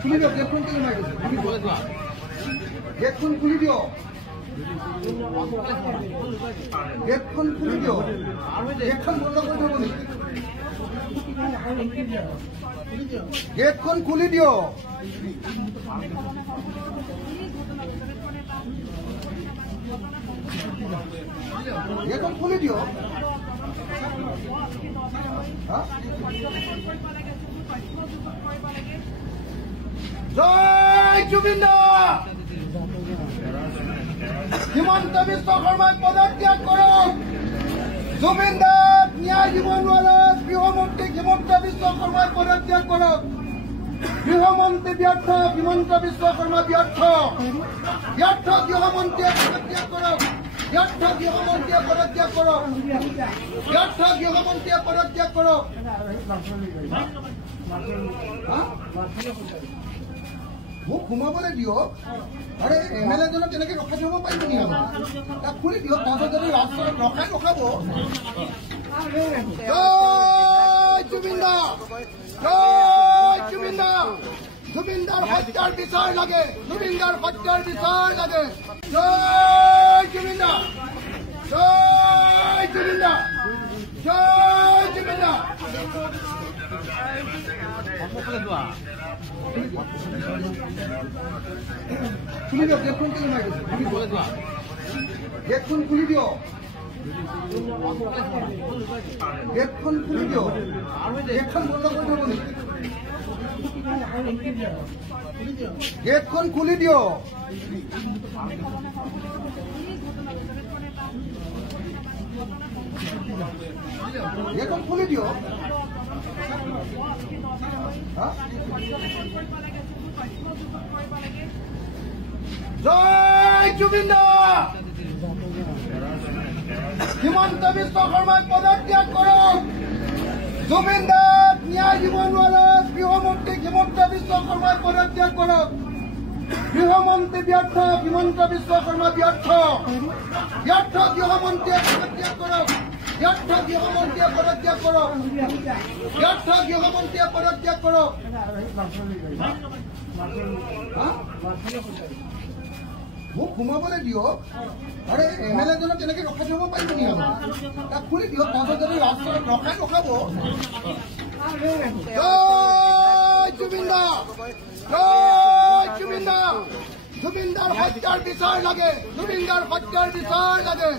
খুলি দিও গেটখন কেলে মাৰি দিছে আমি বলে যোৱা গেটখন খুলি দিও গেটখন খুলি দিও গেটখন বন্ধ কৰি থব নেকি গেটখন খুলি দিও গেটখন খুলি দিও জয় জুবিন হিমন্ত বিশ্ব শৰ্মাই পদত্যাগ কৰক জুবিন দাক ন্যায় দিব নোৱাৰা গৃহমন্ত্ৰী হিমন্ত বিশ্ব শৰ্মাই পদত্যাগ কৰক গৃহমন্ত্ৰী ব্যৰ্থ হিমন্ত বিশ্ব শৰ্মা ব্যৰ্থ ব্যৰ্থ গৃহমন্ত্ৰীয়ে পদত্যাগ কৰক ব্যৰ্থ গৃহমন্ত্ৰীয়ে পদত্যাগ কৰক ব্যৰ্থ গৃহমন্ত্ৰীয়ে পদত্যাগ কৰক মোক সোমাবলৈ দিয়ক আৰে এমএলএ জনক তেনেকে ৰখাই থব পাৰিব নেকি তাক খুলি দিয়ক তাৰপিছত যদি ৰাস্তাত ৰখাব জয় জুবিন দা জয় জুবিন দা জুবিন দাৰ হত্যাৰ বিচাৰ লাগে জুবিন দাৰ হত্যাৰ বিচাৰ লাগে জয় জুবিন দা জয় জুবিন দা জয় জুবিন দা খুলি দিও গেটখন কেলে মাৰি দিছে আমি বলে যোৱা গেটখন খুলি দিও গেটখন খুলি দিও গেটখন বন্ধ কৰি থব নেকি গেটখন খুলি দিও গেটখন খুলি দিও জয় জুবিন হিমন্ত বিশ্ব শৰ্মাই পদত্যাগ কৰক জুবিন দাক ন্যায় দিব নোৱাৰা গৃহমন্ত্ৰী হিমন্ত বিশ্ব শৰ্মাই পদত্যাগ কৰক গৃহমন্ত্ৰী ব্যৰ্থ হিমন্ত বিশ্ব শৰ্মা ব্যৰ্থ ব্যৰ্থ গৃহমন্ত্ৰীয়ে পদত্যাগ কৰক ব্যৰ্থ গৃহমন্ত্ৰীয়ে পদত্যাগ কৰক ব্যৰ্থ গৃহমন্ত্ৰীয়ে পদত্যাগ কৰক মোক সোমাবলৈ দিয়ক আৰে এমএলএ জনক তেনেকে ৰখাই থব পাৰিব নেকি তাক খুলি দিয়ক তাৰপিছত যদি ৰাস্তাত ৰখাব জয় জুবিন দা জয় জুবিন দা জুবিন দাৰ হত্যাৰ বিচাৰ লাগে জুবিন দাৰ হত্যাৰ বিচাৰ লাগে